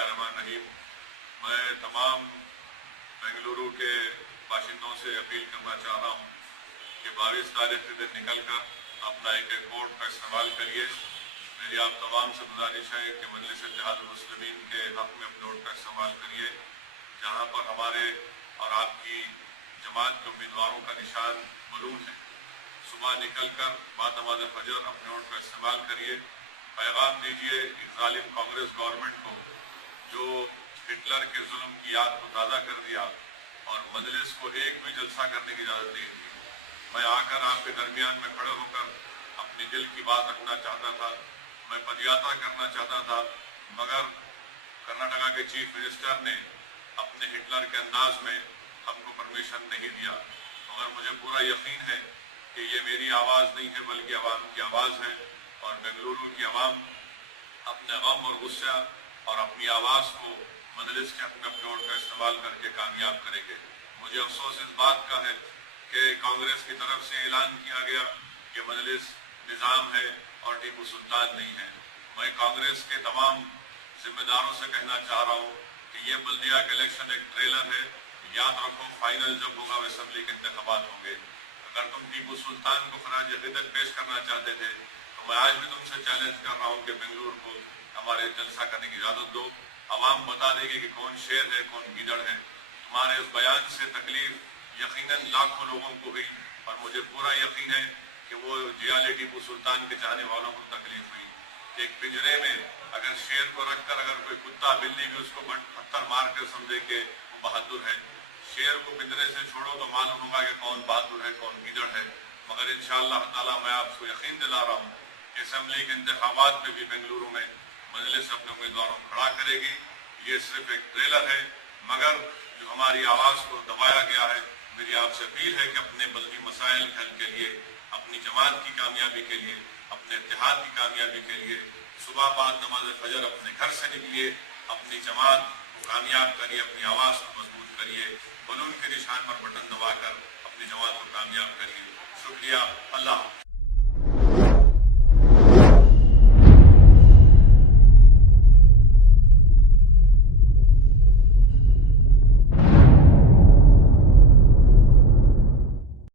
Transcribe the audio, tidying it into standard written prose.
الرحمن الرحیم۔ میں تمام بنگلورو کے باشندوں سے اپیل کرنا چاہ رہا ہوں کہ 22 تاریخ کے دن نکل کر اپنا ایک ووٹ کا استعمال کریے۔ میری آپ تمام سے گزارش ہے کہ مجلس اتحاد المسلمین کے حق میں اپنے ووٹ کا استعمال کریے، جہاں پر ہمارے اور آپ کی جماعت کے امیدواروں کا نشان معلوم ہے۔ صبح نکل کر بعد نماز فجر اپنے ووٹ کا استعمال کریے، پیغام دیجیے اس ظالم کانگریس گورنمنٹ کو جو ہٹلر کے ظلم کی یاد کو تازہ کر دیا اور مجلس کو ایک بھی جلسہ کرنے کی اجازت نہیں دی۔ میں آ کر آپ کے درمیان میں کھڑے ہو کر اپنی دل کی بات رکھنا چاہتا تھا، میں پدیاترا کرنا چاہتا تھا، مگر کرناٹکا کے چیف منسٹر نے اپنے ہٹلر کے انداز میں ہم کو پرمیشن نہیں دیا، مگر مجھے پورا یقین ہے کہ یہ میری آواز نہیں ہے بلکہ عوام کی آواز ہے، اور بنگلورو کی عوام اپنے غم اور غصہ اور اپنی آواز کو مجلس کے اپنے ووٹ کا استعمال کر کے کامیاب کرے گے۔ مجھے افسوس اس بات کا ہے کہ کانگریس کی طرف سے اعلان کیا گیا کہ مجلس نظام ہے اور ٹیپو سلطان نہیں ہے۔ میں کانگریس کے تمام ذمہ داروں سے کہنا چاہ رہا ہوں کہ یہ بلدیہ کا الیکشن ایک ٹریلر ہے، یاد رکھو فائنل جب ہوگا وہ اسمبلی کے انتخابات ہوں گے۔ اگر تم ٹیپو سلطان کو خراج عقیدت پیش کرنا چاہتے تھے تو میں آج بھی تم سے چیلنج کر رہا ہوں کہ بنگلور کو ہمارے جلسہ کرنے کی اجازت دو، عوام بتا دے گی کہ کون شیر ہے کون گیدڑ ہے۔ تمہارے اس بیان سے تکلیف یقیناً لاکھوں لوگوں کو ہوئی، اور مجھے پورا یقین ہے کہ وہ جیالے ٹیپو سلطان کے چاہنے والوں کو تکلیف ہوئی۔ ایک پنجرے میں اگر شیر کو رکھ کر اگر کوئی کتا بلی بھی اس کو پتھر مار کر سمجھے کہ وہ بہادر ہے، شیر کو پنجرے سے چھوڑو تو معلوم ہوگا کہ کون بہادر ہے کون گیدڑ ہے۔ مگر انشاءاللہ تعالیٰ میں آپ کو یقین دلا رہا ہوں کہ اسمبلی کے انتخابات میں بھی بنگلورو میں مجلس اپنے امیدواروں کو کھڑا کرے گی۔ یہ صرف ایک ٹریلر ہے، مگر جو ہماری آواز کو دبایا گیا ہے، میری آپ سے اپیل ہے کہ اپنے بلدی مسائل کے حل کے لیے، اپنی جماعت کی کامیابی کے لیے، اپنے اتحاد کی کامیابی کے لیے صبح بعد نماز فجر اپنے گھر سے نکلیے، اپنی جماعت کو کامیاب کریے، اپنی آواز کو مضبوط کریے، بلون کے نشان پر بٹن دبا کر اپنی جماعت کو کامیاب کریے۔ شکریہ، اللہ حافظ۔